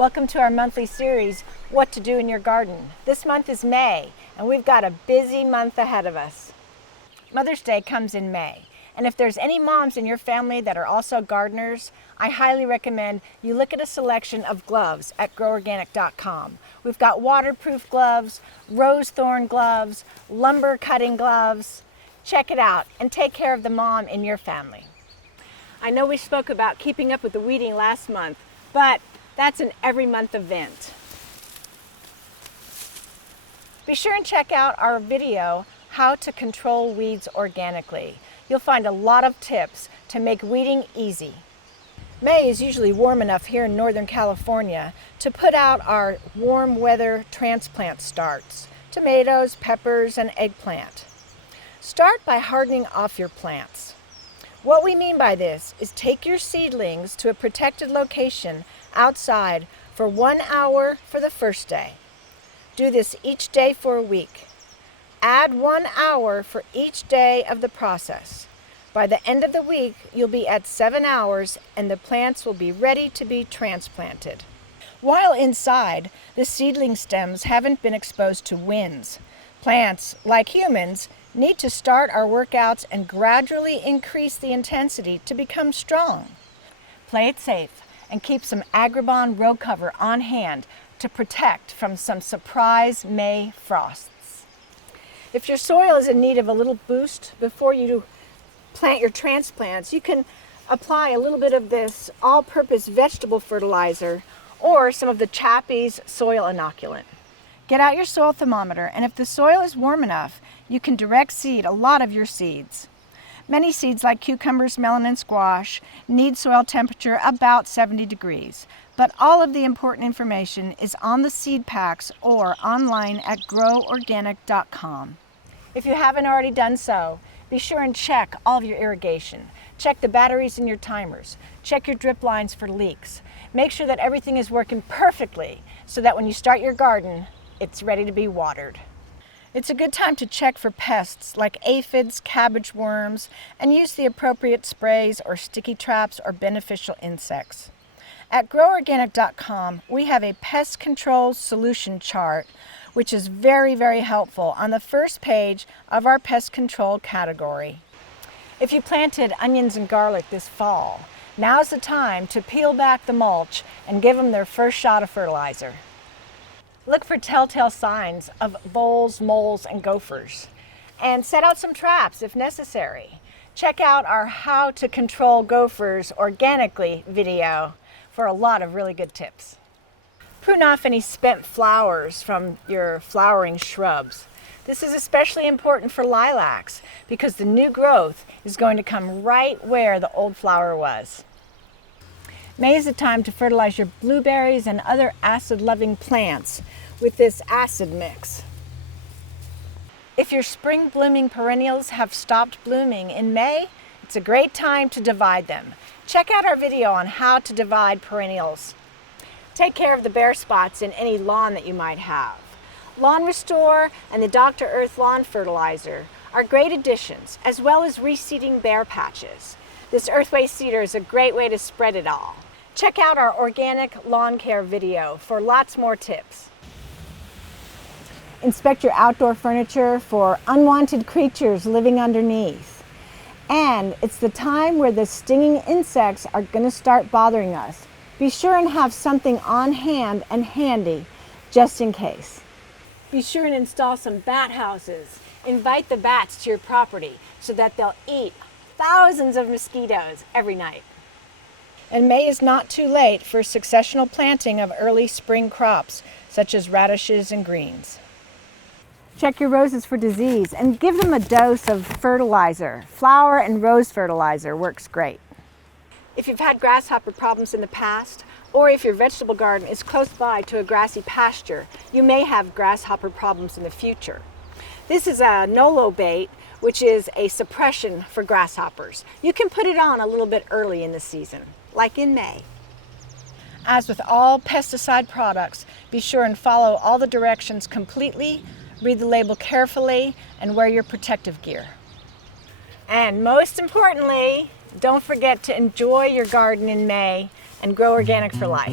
Welcome to our monthly series, What to Do in Your Garden. This month is May, and we've got a busy month ahead of us. Mother's Day comes in May, and if there's any moms in your family that are also gardeners, I highly recommend you look at a selection of gloves at groworganic.com. We've got waterproof gloves, rose thorn gloves, lumber cutting gloves. Check it out and take care of the mom in your family. I know we spoke about keeping up with the weeding last month, but that's an every month event. Be sure and check out our video, How to Control Weeds Organically. You'll find a lot of tips to make weeding easy. May is usually warm enough here in Northern California to put out our warm weather transplant starts, tomatoes, peppers, and eggplant. Start by hardening off your plants. What we mean by this is take your seedlings to a protected location outside for 1 hour for the first day. Do this each day for a week. Add 1 hour for each day of the process. By the end of the week, you'll be at 7 hours and the plants will be ready to be transplanted. While inside, the seedling stems haven't been exposed to winds. Plants, like humans, need to start our workouts and gradually increase the intensity to become strong. Play it safe and keep some Agribon row cover on hand to protect from some surprise May frosts. If your soil is in need of a little boost before you plant your transplants, you can apply a little bit of this all-purpose vegetable fertilizer or some of the Chappie's soil inoculant. Get out your soil thermometer, and if the soil is warm enough, you can direct seed a lot of your seeds. Many seeds like cucumbers, melon, and squash need soil temperature about 70 degrees, but all of the important information is on the seed packs or online at groworganic.com. If you haven't already done so, be sure and check all of your irrigation. Check the batteries in your timers. Check your drip lines for leaks. Make sure that everything is working perfectly so that when you start your garden, it's ready to be watered. It's a good time to check for pests like aphids, cabbage worms, and use the appropriate sprays or sticky traps or beneficial insects. At groworganic.com, we have a pest control solution chart, which is very, very helpful on the first page of our pest control category. If you planted onions and garlic this fall, now's the time to peel back the mulch and give them their first shot of fertilizer. Look for telltale signs of voles, moles, and gophers, and set out some traps if necessary. Check out our How to Control Gophers Organically video for a lot of really good tips. Prune off any spent flowers from your flowering shrubs. This is especially important for lilacs because the new growth is going to come right where the old flower was. May is the time to fertilize your blueberries and other acid-loving plants with this acid mix. If your spring blooming perennials have stopped blooming in May, it's a great time to divide them. Check out our video on how to divide perennials. Take care of the bare spots in any lawn that you might have. Lawn Restore and the Dr. Earth Lawn Fertilizer are great additions, as well as reseeding bare patches. This earthway seeder is a great way to spread it all. Check out our organic lawn care video for lots more tips. Inspect your outdoor furniture for unwanted creatures living underneath. And it's the time where the stinging insects are going to start bothering us. Be sure and have something on hand and handy just in case. Be sure and install some bat houses. Invite the bats to your property so that they'll eat thousands of mosquitoes every night. And May is not too late for successional planting of early spring crops such as radishes and greens. Check your roses for disease and give them a dose of fertilizer. Flower and rose fertilizer works great. If you've had grasshopper problems in the past, or if your vegetable garden is close by to a grassy pasture, you may have grasshopper problems in the future. This is a Nolo bait, which is a suppression for grasshoppers. You can put it on a little bit early in the season, like in May. As with all pesticide products, be sure and follow all the directions completely, read the label carefully, and wear your protective gear. And most importantly, don't forget to enjoy your garden in May and grow organic for life.